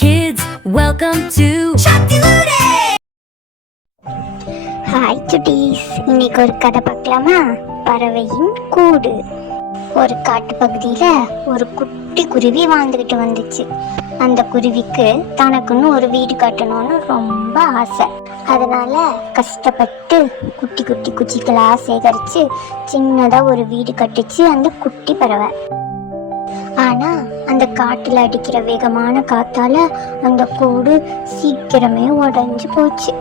kids, welcome to Shaktilude! Hi சுட்டீஸ், இன்னைக்கு ஒரு கதை பார்க்கலாமா? பறவையின் கூடு. ஒரு காட்டு பகுதியில ஒரு குட்டி குருவி வாழ்ந்துகிட்டு வந்துச்சு. அந்த குருவிக்கு தனக்குன்னு ஒரு வீடு கட்டணும்னு ரொம்ப ஆசை. அதனால கஷ்டப்பட்டு குட்டி குட்டி குச்சிகளா சேகரிச்சு சின்னதா ஒரு வீடு கட்டுச்சு அந்த குட்டி பறவை. ஆனா அந்த காட்டுல அடிக்கிற வேகமான காத்தால அந்த கூடு சீக்கிரமே உடைஞ்சு போச்சு.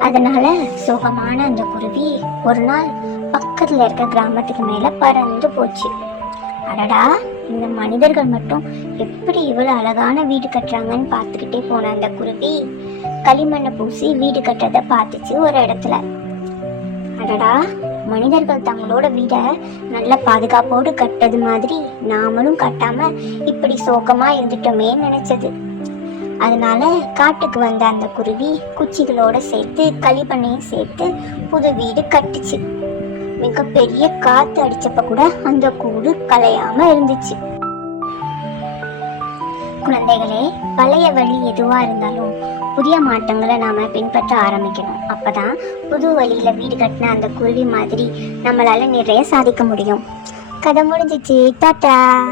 அதனால சோகமான அந்த குருவி ஒரு நாள் பக்கத்துல இருக்க கிராமத்துக்கு மேல பறந்து போச்சு. அடடா, இந்த மனிதர்கள் மட்டும் எப்படி இவ்வளவு அழகான வீடு கட்டுறாங்கன்னு பார்த்துக்கிட்டே போன அந்த குருவி களிமண்ணை பூசி வீடு கட்டுறத பார்த்துச்சு ஒரு இடத்துல. அடடா, மனிதர்கள் தங்களோட வீடை நல்ல பாதுகாப்போடு கட்டது மாதிரி நாமளும் கட்டாம இப்படி சோகமா இருந்துட்டோமே நினைச்சது. அதனால காட்டுக்கு வந்த அந்த குருவி குச்சிகளோட சேர்த்து களிமண்ணையும் சேர்த்து புது வீடு கட்டுச்சு. மிகப்பெரிய காத்து அடிச்சப்ப கூட அந்த கூடு கலையாம இருந்துச்சு. குழந்தைகளே, பழைய வழி எதுவா இருந்தாலும் புதிய மாற்றங்களை நாம பின்பற்ற ஆரம்பிக்கணும். அப்பதான் புது வழியில வீடு கட்டின அந்த குருவி மாதிரி நம்மளால நிறைய சாதிக்க முடியும். கதை முடிஞ்சிச்சு. டாடா.